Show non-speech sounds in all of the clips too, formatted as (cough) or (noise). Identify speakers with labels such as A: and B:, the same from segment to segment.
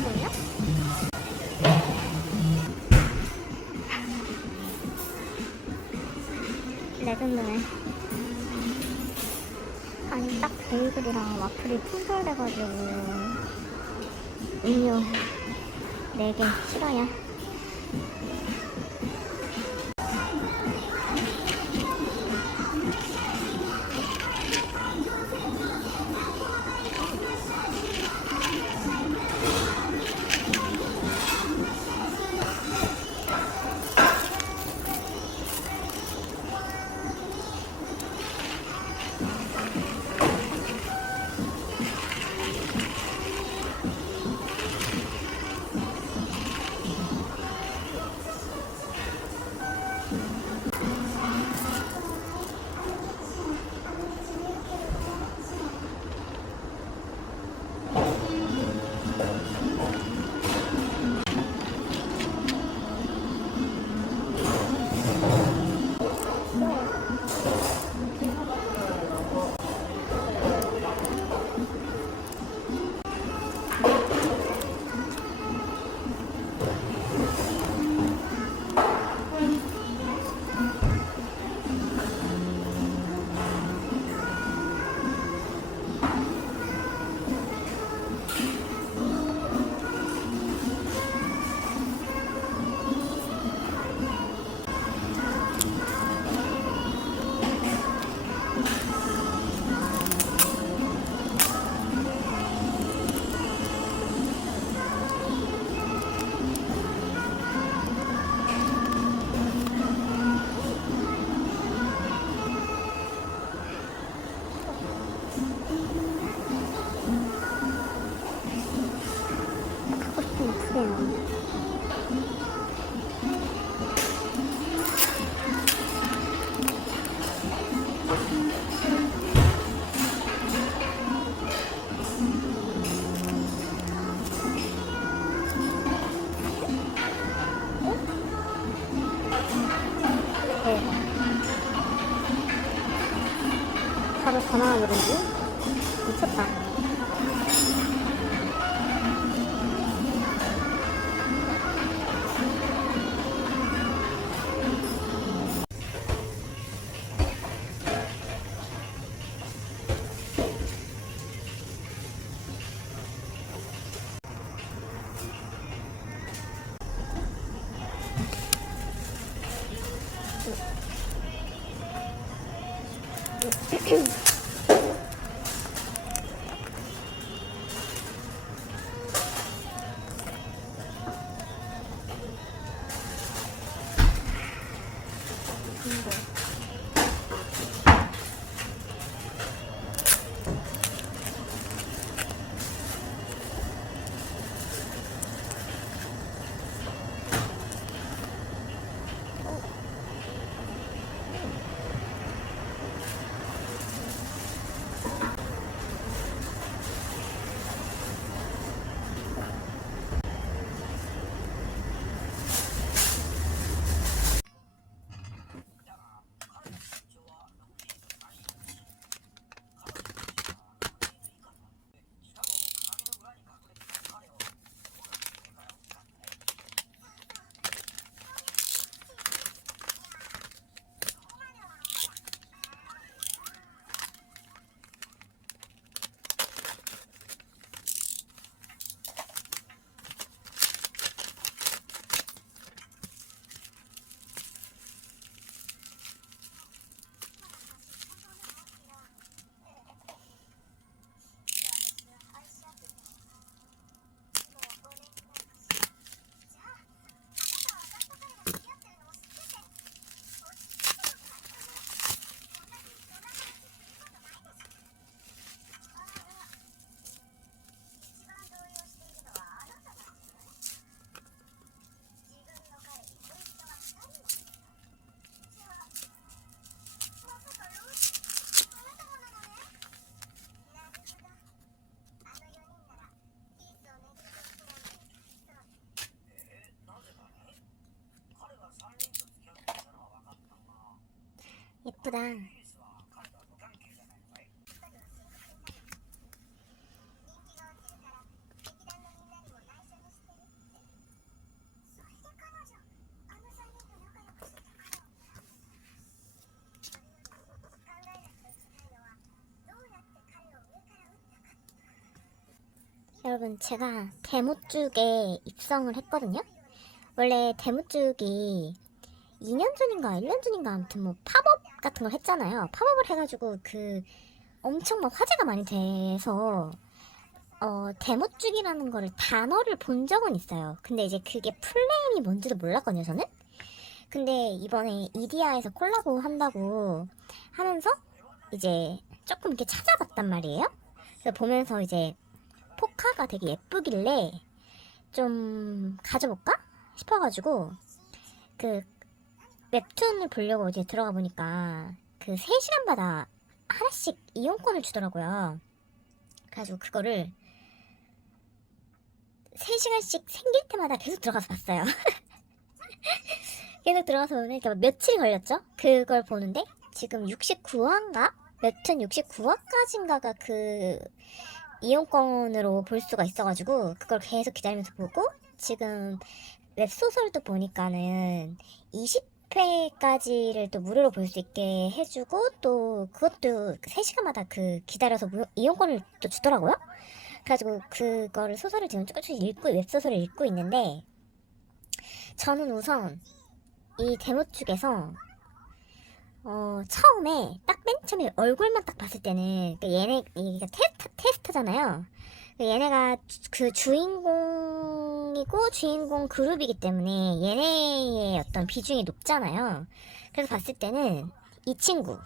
A: 하는 거예요? 레전드네 아니 딱 베이글이랑 와플이 품절돼가지고 음료 4개 싫어요 Thank you. 예쁘다. 여러분 제가 대못죽에 입성을 했거든요. 원래 대못죽이 2년 전인가 1년 전인가 아무튼 뭐 팝업 같은 걸 했잖아요. 팝업을 해가지고 그 엄청 막 화제가 많이 돼서 어, 데모쭉이라는 거를 단어를 본 적은 있어요. 근데 이제 그게 플레임이 뭔지도 몰랐거든요, 저는? 근데 이번에 이디아에서 콜라보 한다고 하면서 이제 조금 이렇게 찾아봤단 말이에요. 그래서 보면서 이제 포카가 되게 예쁘길래 좀 가져볼까 싶어가지고 그 웹툰을 보려고 이제 들어가 보니까 그 3시간마다 하나씩 이용권을 주더라고요. 그래가지고 그거를 3시간씩 생길 때마다 계속 들어가서 봤어요. (laughs) 계속 들어가서 이렇게 며칠이 걸렸죠? 그걸 보는데 지금 69화인가? 웹툰 69화까지인가가 그 이용권으로 볼 수가 있어가지고 그걸 계속 기다리면서 보고 지금 웹소설도 보니까는 20 회까지를 또 무료로 볼 수 있게 해주고 또 그것도 3시간마다 그 기다려서 무- 이용권을 또 주더라고요. 그래가지고 그거를 소설을 지금 조금씩 읽고 웹소설을 읽고 있는데 저는 우선 이 데모 쪽에서 어, 처음에 딱 맨 처음에 얼굴만 딱 봤을 때는 그 얘네 이게 테스트 테스트잖아요. 그 얘네가 주- 그 주인공이고 주인공 그룹이기 때문에 얘네의 어떤 비중이 높잖아요. 그래서 봤을 때는 이 친구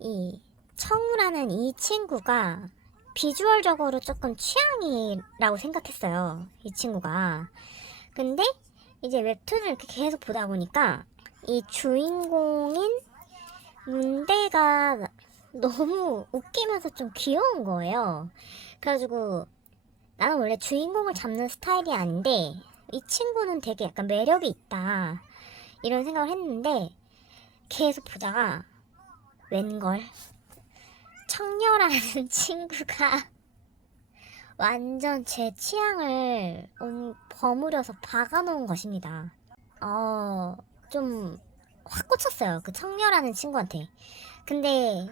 A: 이 청우라는 이 친구가 비주얼적으로 조금 취향이라고 생각했어요. 이 친구가. 근데 이제 웹툰을 이렇게 계속 보다 보니까 이 주인공인 문대가 너무 웃기면서 좀 귀여운 거예요. 그래가지고 나는 원래 주인공을 잡는 스타일이 아닌데 이 친구는 되게 약간 매력이 있다. 이런 생각을 했는데 계속 보다가 웬걸 청녀라는 (laughs) 친구가 완전 제 취향을 온- 버무려서 박아놓은 것입니다. 어, 좀 확 꽂혔어요. 그 청녀라는 친구한테. 근데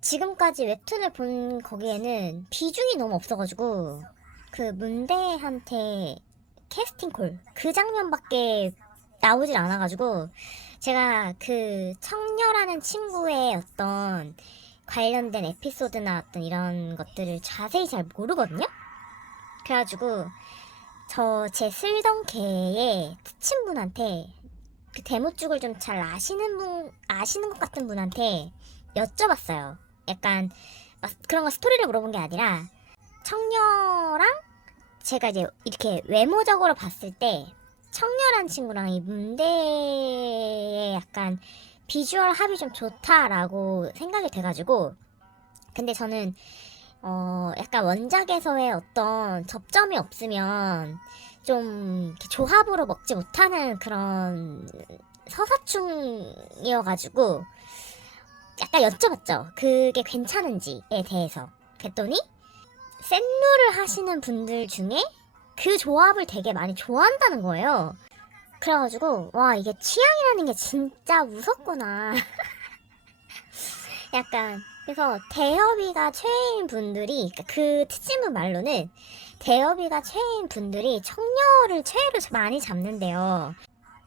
A: 지금까지 웹툰을 본 거기에는 비중이 너무 없어가지고 그 문대한테 캐스팅 콜 그 장면밖에 나오질 않아가지고 제가 그 청녀라는 친구의 어떤 관련된 에피소드나 어떤 이런 것들을 자세히 잘 모르거든요. 그래가지고 저제 쓸던 개의 특친분한테 그 데모 쪽을 좀 잘 아시는 분 아시는 것 같은 분한테 여쭤봤어요. 약간 막 그런 거 스토리를 물어본 게 아니라 청녀랑 제가 이제 이렇게 외모적으로 봤을 때 청녀란 친구랑 이 문대의 약간 비주얼 합이 좀 좋다라고 생각이 돼가지고 근데 저는 어 약간 원작에서의 어떤 접점이 없으면 좀 조합으로 먹지 못하는 그런 서사충이어가지고 약간 여쭤봤죠. 그게 괜찮은지에 대해서. 그랬더니 센루를 하시는 분들 중에 그 조합을 되게 많이 좋아한다는 거예요. 그래가지고 와 이게 취향이라는 게 진짜 무섭구나. (laughs) 약간 그래서 대여비가 최애인 분들이 그러니까 그 특징은 말로는 대여비가 최애인 분들이 청녀를 최애로 많이 잡는데요.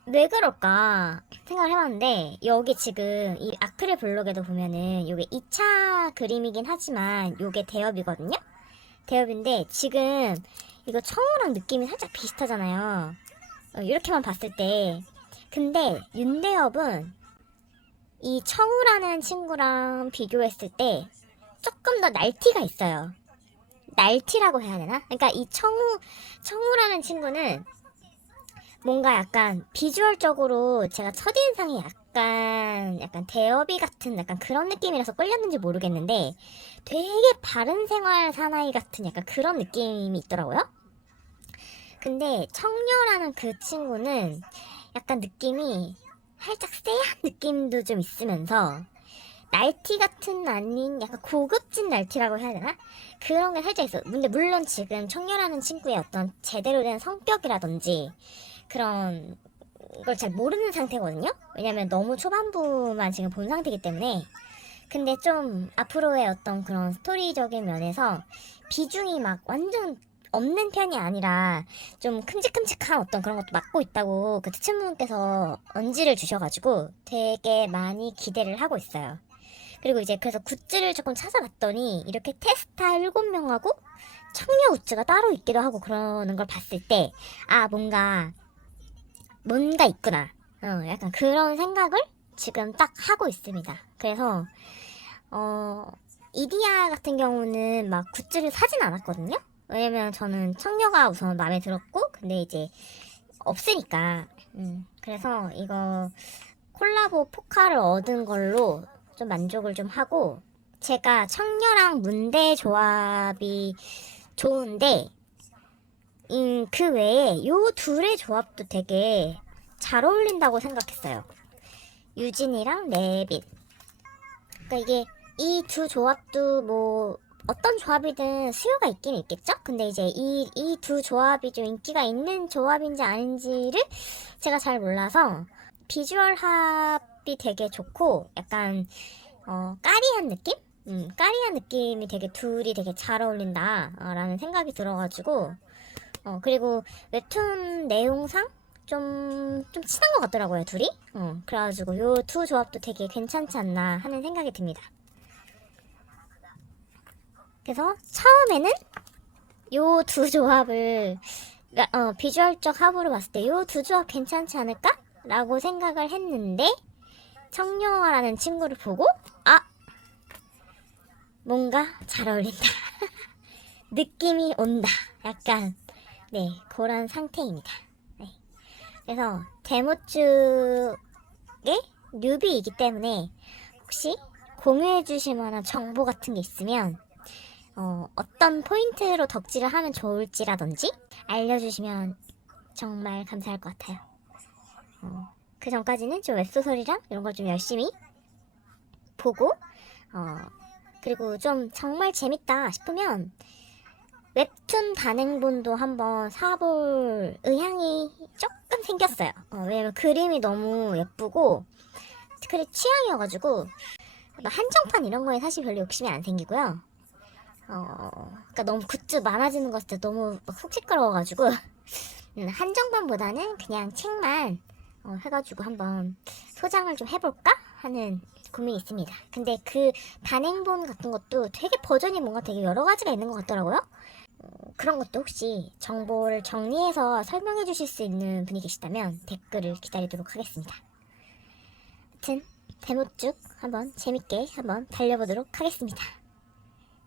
A: 왜 그럴까 생각을 해봤는데 여기 지금 이 아크릴 블록에도 보면은 이게 2차 그림이긴 하지만 이게 대여비거든요. 대여비인데 지금 이거 청우랑 느낌이 살짝 비슷하잖아요. 어, 이렇게만 봤을 때 근데 윤대엽은 이 청우라는 친구랑 비교했을 때 조금 더 날티가 있어요. 날티라고 해야 되나? 그러니까 이 청우 청우라는 친구는 뭔가 약간 비주얼적으로 제가 첫인상이 약간 약간 대여비 같은 약간 그런 느낌이라서 끌렸는지 모르겠는데 되게 바른 생활 사나이 같은 약간 그런 느낌이 있더라고요. 근데 청녀라는 그 친구는 약간 느낌이 살짝 쎄한 느낌도 좀 있으면서 날티 같은 아닌 약간 고급진 날티라고 해야 되나? 그런 게 살짝 있어. 근데 물론 지금 청녀라는 친구의 어떤 제대로 된 성격이라든지 그런 걸 잘 모르는 상태거든요. 왜냐면 너무 초반부만 지금 본 상태이기 때문에 근데 좀 앞으로의 어떤 그런 스토리적인 면에서 비중이 막 완전 없는 편이 아니라 좀 큼직큼직한 어떤 그런 것도 맡고 있다고 그 특친분께서 언지를 주셔가지고 되게 많이 기대를 하고 있어요. 그리고 이제 그래서 굿즈를 조금 찾아봤더니 이렇게 테스타 7명하고 청녀 굿즈가 따로 있기도 하고 그러는 걸 봤을 때 아 뭔가 뭔가 있구나. 어, 약간 그런 생각을 지금 딱 하고 있습니다. 그래서 어 이디야 같은 경우는 막 굿즈를 사진 않았거든요. 왜냐면 저는 청녀가 우선 마음에 들었고 근데 이제 없으니까 음, 그래서 이거 콜라보 포카를 얻은 걸로 좀 만족을 좀 하고 제가 청녀랑 문대 조합이 좋은데 음, 그 외에 요 둘의 조합도 되게 잘 어울린다고 생각했어요. 유진이랑 레빗. 그러니까 이게 이 두 조합도 뭐 어떤 조합이든 수요가 있긴 있겠죠? 근데 이제 이 이 두 조합이 좀 인기가 있는 조합인지 아닌지를 제가 잘 몰라서 비주얼 합이 되게 좋고 약간 어 까리한 느낌? 음, 까리한 느낌이 되게 둘이 되게 잘 어울린다라는 생각이 들어가지고 어 그리고 웹툰 내용상 좀, 좀 친한 것 같더라고요, 둘이. 어, 그래가지고 요 두 조합도 되게 괜찮지 않나 하는 생각이 듭니다. 그래서 처음에는 요 두 조합을 그러니까, 어, 비주얼적 합으로 봤을 때 요 두 조합 괜찮지 않을까? 라고 생각을 했는데 청룡아라는 친구를 보고 아 뭔가 잘 어울린다 (laughs) 느낌이 온다 약간 네 그런 상태입니다 네. 그래서 데모 쪽에 뉴비이기 때문에 혹시 공유해 주실 만한 정보 같은 게 있으면 어, 어떤 포인트로 덕질을 하면 좋을지라든지 알려주시면 정말 감사할 것 같아요. 어, 그 전까지는 좀 웹소설이랑 이런 걸 좀 열심히 보고, 어, 그리고 좀 정말 재밌다 싶으면 웹툰 단행본도 한번 사볼 의향이 조금 생겼어요. 어, 왜냐면 그림이 너무 예쁘고, 그래 취향이어가지고, 뭐 한정판 이런 거에 사실 별로 욕심이 안 생기고요. 어, 그러니까 너무 굿즈 많아지는 것 같아 너무 막속 시끄러워가지고 (laughs) 음, 한정판보다는 그냥 책만 어, 해가지고 한번 소장을 좀 해볼까 하는 고민이 있습니다. 근데 그 단행본 같은 것도 되게 버전이 뭔가 되게 여러 가지가 있는 것 같더라고요. 어, 그런 것도 혹시 정보를 정리해서 설명해 주실 수 있는 분이 계시다면 댓글을 기다리도록 하겠습니다. 아무튼 데모 쭉 한번 재밌게 한번 달려보도록 하겠습니다.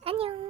A: 안녕.